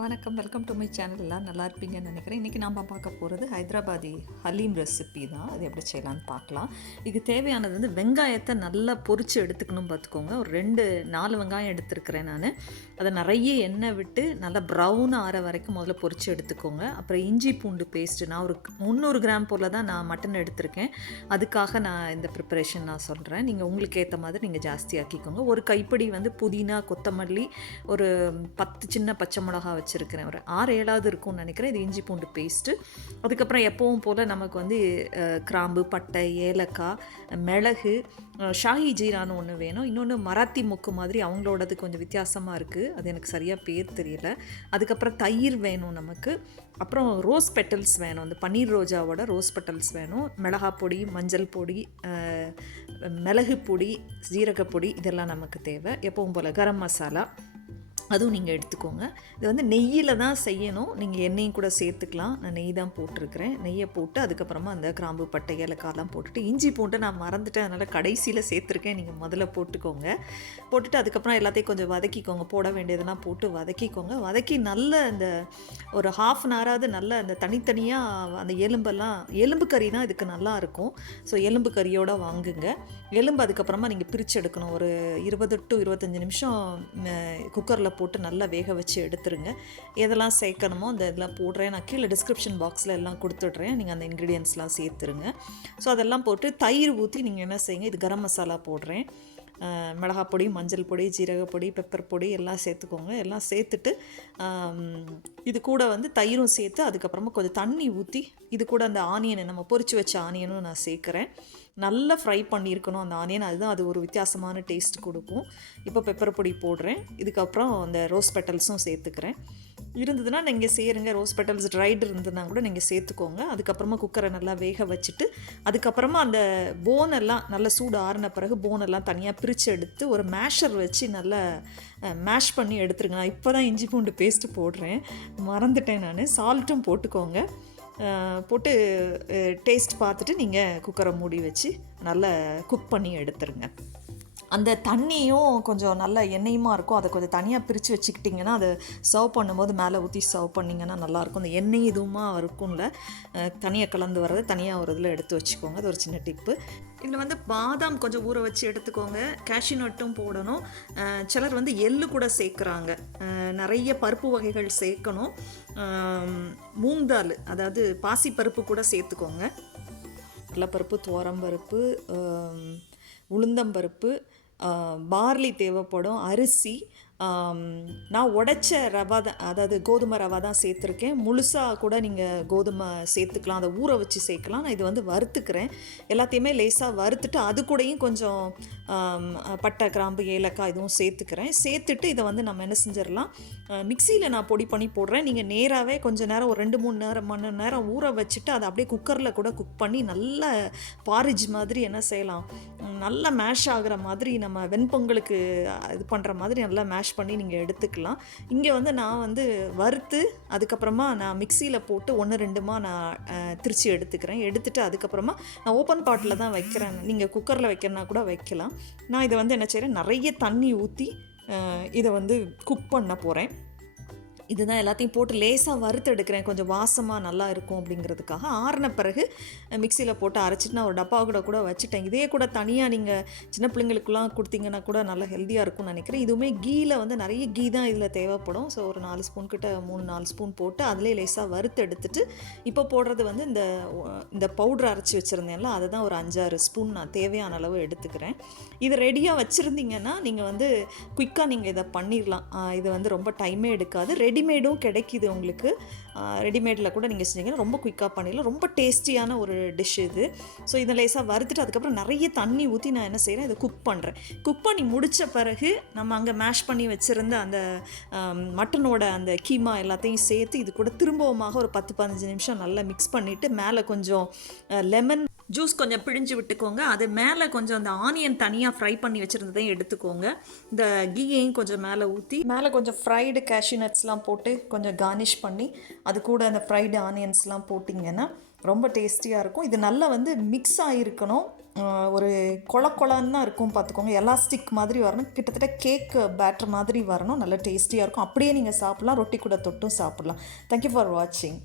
வணக்கம், welcome to my channel. எல்லாம் நல்லா இருப்பீங்கன்னு நினைக்கிறேன். இன்றைக்கி நாம் பார்க்க போகிறது ஹைதராபாதி ஹலீம் ரெசிபி தான். அது எப்படி செய்யலான்னு பார்க்கலாம். இதுக்கு தேவையானது வந்து வெங்காயத்தை நல்லா பொரித்து எடுத்துக்கணும் பார்த்துக்கோங்க. ஒரு 4 வெங்காயம் எடுத்துருக்கிறேன் நான். அதை நிறைய எண்ணெய் விட்டு நல்லா ப்ரௌன் ஆற வரைக்கும் முதல்ல பொரித்து எடுத்துக்கோங்க. அப்புறம் இஞ்சி பூண்டு பேஸ்ட்டு நான் ஒரு 300 கிராம் போல் தான் நான் மட்டன் எடுத்திருக்கேன். அதுக்காக நான் இந்த ப்ரிப்பரேஷன் நான் சொல்கிறேன். நீங்கள் உங்களுக்கு ஏற்ற மாதிரி நீங்கள் ஜாஸ்தி ஆக்கிக்கோங்க. ஒரு கைப்பிடி வந்து புதினா, கொத்தமல்லி, ஒரு 10 சின்ன பச்சை மிளகா வச்சுருக்கிறேன். ஒரு 6-7 இருக்கும்னு நினைக்கிறேன். இது இஞ்சி பூண்டு பேஸ்ட்டு. அதுக்கப்புறம் எப்பவும் போல் நமக்கு வந்து கிராம்பு, பட்டை, ஏலக்காய், மிளகு, ஷாஹி ஜீரான்னு ஒன்று வேணும். இன்னொன்று மராத்தி மொக்கு மாதிரி அவங்களோடது கொஞ்சம் வித்தியாசமாக இருக்குது. அது எனக்கு சரியாக பேர் தெரியல. அதுக்கப்புறம் தயிர் வேணும் நமக்கு. அப்புறம் ரோஸ் பெட்டல்ஸ் வேணும். அந்த பன்னீர் ரோஜாவோட ரோஸ் பெட்டல்ஸ் வேணும். மிளகாய் பொடி, மஞ்சள் பொடி, மிளகு பொடி, ஜீரகப்பொடி, இதெல்லாம் நமக்கு தேவை. எப்பவும் போல் கரம் மசாலா அதுவும் நீங்கள் எடுத்துக்கோங்க. இது வந்து நெய்யில் தான் செய்யணும். நீங்கள் எண்ணெயும் கூட சேர்த்துக்கலாம். நான் நெய் தான் போட்டிருக்கிறேன். நெய்யை போட்டு அதுக்கப்புறமா அந்த கிராம்பு, பட்டை, ஏலக்காயெல்லாம் போட்டுட்டு இஞ்சி பூண்டு நான் மறந்துட்டேன், அதனால் கடைசியில் சேர்த்துருக்கேன். நீங்கள் முதல்ல போட்டுக்கோங்க. போட்டுட்டு அதுக்கப்புறம் எல்லாத்தையும் கொஞ்சம் வதக்கிக்கோங்க. போட வேண்டியதெல்லாம் போட்டு வதக்கிக்கோங்க. வதக்கி நல்ல அந்த ஒரு ½ அன் ஹவராவது நல்ல அந்த தனித்தனியாக அந்த எலும்பு கறி தான் இதுக்கு நல்லாயிருக்கும். ஸோ எலும்பு கறியோடு வாங்குங்க. எலும்பு அதுக்கப்புறமா நீங்கள் பிரித்து எடுக்கணும். ஒரு 20 to 25 நிமிஷம் குக்கரில் போட்டு நல்லா வேக வச்சு எடுத்துருங்க. எதெல்லாம் சேர்க்கணுமோ அந்த இதெல்லாம் போடுறேன். நான் கீழே டிஸ்கிரிப்ஷன் பாக்ஸில் எல்லாம் கொடுத்துட்றேன். நீங்கள் அந்த இன்க்ரீடியன்ஸ்லாம் சேர்த்துருங்க. ஸோ அதெல்லாம் போட்டு தயிர் ஊற்றி நீங்கள் என்ன செய்யுங்க, இது கரம் மசாலா போடுறேன். மிளகாய் பொடி, மஞ்சள் பொடி, ஜீரகப்பொடி, பெப்பர் பொடி எல்லாம் சேர்த்துக்கோங்க. எல்லாம் சேர்த்துட்டு இது கூட வந்து தயிரும் சேர்த்து அதுக்கப்புறமா கொஞ்சம் தண்ணி ஊற்றி இது கூட அந்த ஆனியனை நம்ம பொரித்து வச்ச ஆனியனும் நான் சேர்க்குறேன். நல்லா ஃப்ரை பண்ணியிருக்கணும் அந்த ஆனியன். அதுதான் அது ஒரு வித்தியாசமான டேஸ்ட் கொடுக்கும். இப்போ பெப்பர் பொடி போடுறேன். இதுக்கப்புறம் அந்த ரோஸ் பெட்டல்ஸும் சேர்த்துக்கிறேன். இருந்ததுன்னா நீங்கள் சேருங்க. ரோஸ் பெட்டல்ஸ் ட்ரைடு இருந்ததுன்னா கூட நீங்கள் சேர்த்துக்கோங்க. அதுக்கப்புறமா குக்கரை நல்லா வேக வச்சுட்டு அதுக்கப்புறமா அந்த போனெல்லாம் நல்லா சூடு ஆறின பிறகு போனெல்லாம் தனியாக பிரித்து எடுத்து ஒரு மேஷர் வச்சு நல்லா மேஷ் பண்ணி எடுத்துருங்க. நான் இப்போ தான் இஞ்சி பூண்டு பேஸ்ட்டு போடுறேன், மறந்துட்டேன் நான். சால்ட்டும் போட்டுக்கோங்க. போட்டு டேஸ்ட் பார்த்துட்டு நீங்கள் குக்கரை மூடி வச்சு நல்லா குக் பண்ணி எடுத்துருங்க. அந்த தண்ணியும் கொஞ்சம் நல்ல எண்ணெயுமா இருக்கும். அதை கொஞ்சம் தனியாக பிரித்து வச்சுக்கிட்டிங்கன்னா அதை சர்வ் பண்ணும்போது மேலே ஊற்றி சர்வ் பண்ணிங்கன்னா நல்லாயிருக்கும். அந்த எண்ணெய் இதுவுமா இருக்கும்ல, தனியாக கலந்து வர்றது தனியாக ஒரு இதில் எடுத்து வச்சுக்கோங்க. அது ஒரு சின்ன டிப்பு. இதில் வந்து பாதாம் கொஞ்சம் ஊற வச்சு எடுத்துக்கோங்க. கேஷ்யூ நட்டும் போடணும். சிலர் வந்து எள்ளு கூட சேர்க்குறாங்க. நிறைய பருப்பு வகைகள் சேர்க்கணும். மூங்தால், அதாவது பாசிப்பருப்பு கூட சேர்த்துக்கோங்க. கடலைப்பருப்பு, துவரம்பருப்பு, உளுந்தம்பருப்பு, பார்லி தேவைப்படும், அரிசி. நான் உடைச்ச ரவா தான், அதாவது கோதுமை ரவா தான் சேர்த்துருக்கேன். முழுசாக கூட நீங்கள் கோதுமை சேர்த்துக்கலாம், அதை ஊற வச்சு சேர்க்கலாம். நான் இது வந்து வறுத்துக்கிறேன். எல்லாத்தையுமே லேசாக வறுத்துட்டு அது கூடயும் கொஞ்சம் பட்டை, கிராம்பு, ஏலக்காய் இதுவும் சேர்த்துக்கிறேன். சேர்த்துட்டு இதை வந்து நம்ம என்ன செஞ்சிடலாம், மிக்சியில் நான் பொடி பண்ணி போடுறேன். நீங்கள் நேராகவே கொஞ்சம் நேரம் ஒரு 2-3 மணி நேரம் ஊற வச்சுட்டு அதை அப்படியே குக்கரில் கூட குக் பண்ணி நல்ல பாரிஜ் மாதிரி என்ன செய்யலாம், நல்லா மேஷ் ஆகிற மாதிரி, நம்ம வெண்பொங்கலுக்கு இது பண்ணுற மாதிரி நல்லா மேஷ் பண்ணி நீங்கள் எடுத்துக்கலாம். இங்கே வந்து நான் வந்து வறுத்து அதுக்கப்புறமா நான் மிக்சியில் போட்டு 1-2 நான் திரிச்சு எடுத்துக்கிறேன். எடுத்துகிட்டு அதுக்கப்புறமா நான் ஓப்பன் பாட்டில் தான் வைக்கிறேன். நீங்கள் குக்கரில் வைக்கிறனா கூட வைக்கலாம். நான் இதை வந்து என்ன செய்கிறேன், நிறைய தண்ணி ஊற்றி இதை வந்து குக் பண்ண போகிறேன். இதுதான் எல்லாத்தையும் போட்டு லேசாக வறுத்து எடுக்கிறேன், கொஞ்சம் வாசமாக நல்லா இருக்கும் அப்படிங்கிறதுக்காக. ஆறின பிறகு மிக்சியில் போட்டு அரைச்சிட்டு நான் ஒரு டப்பா கூட வச்சுட்டேன். இதே கூட தனியாக நீங்கள் சின்ன பிள்ளைங்களுக்குலாம் கொடுத்தீங்கன்னா கூட நல்லா ஹெல்த்தியாக இருக்கும்னு நினைக்கிறேன். இதுவுமே கீயில் வந்து நிறைய கீ தான் இதில் தேவைப்படும். ஸோ ஒரு 4 ஸ்பூன் கிட்ட 3-4 ஸ்பூன் போட்டு அதிலே லேசாக வறுத்து எடுத்துட்டு இப்போ போடுறது வந்து இந்த பவுட்ரு அரைச்சி வச்சுருந்தேன்ல, அதை தான் ஒரு 5-6 ஸ்பூன் நான் தேவையான அளவு எடுத்துக்கிறேன். இதை ரெடியாக வச்சுருந்தீங்கன்னா நீங்கள் வந்து குயிக்காக நீங்கள் இதை பண்ணிடலாம். இது வந்து ரொம்ப டைமே எடுக்காது. ரெடிமேடும் கிடைக்கிது உங்களுக்கு. ரெடிமேடில் கூட நீங்கள் செஞ்சீங்கன்னா ரொம்ப குயிக்காக பண்ணிடலாம். ரொம்ப டேஸ்டியான ஒரு டிஷ் இது. ஸோ இதை லேசாக வறுத்துட்டு அதுக்கப்புறம் நிறைய தண்ணி ஊற்றி நான் என்ன செய்கிறேன், இதை குக் பண்ணுறேன். குக் பண்ணி முடித்த பிறகு நம்ம அங்கே மேஷ் பண்ணி வச்சுருந்த அந்த மட்டனோட அந்த கீமா எல்லாத்தையும் சேர்த்து இது கூட திரும்பவுமாக ஒரு 10-15 நிமிஷம் நல்லா மிக்ஸ் பண்ணிவிட்டு மேலே கொஞ்சம் லெமன் ஜூஸ் கொஞ்சம் பிழிஞ்சு விட்டுக்கோங்க. அது மேலே கொஞ்சம் அந்த ஆனியன் தனியாக ஃப்ரை பண்ணி வச்சுருந்ததையும் எடுத்துக்கோங்க. இந்த கீயையும் கொஞ்சம் மேலே ஊற்றி மேலே கொஞ்சம் ஃப்ரைடு கேஷ்யூ நட்ஸ்லாம் போட்டு கொஞ்சம் கார்னிஷ் பண்ணி அது கூட அந்த ஃப்ரைடு ஆனியன்ஸ்லாம் போட்டிங்கன்னா ரொம்ப டேஸ்டியாக இருக்கும். இது நல்லா வந்து மிக்ஸ் ஆகிருக்கணும். ஒரு கொழன்னு தான் இருக்கும் பார்த்துக்கோங்க. எலாஸ்டிக் மாதிரி வரணும், கிட்டத்தட்ட கேக் பேட்டர் மாதிரி வரணும். நல்ல டேஸ்டியாக இருக்கும். அப்படியே நீங்கள் சாப்பிட்லாம், ரொட்டி கூட தொட்டும் சாப்பிட்லாம். தேங்க்யூ ஃபார் வாட்சிங்.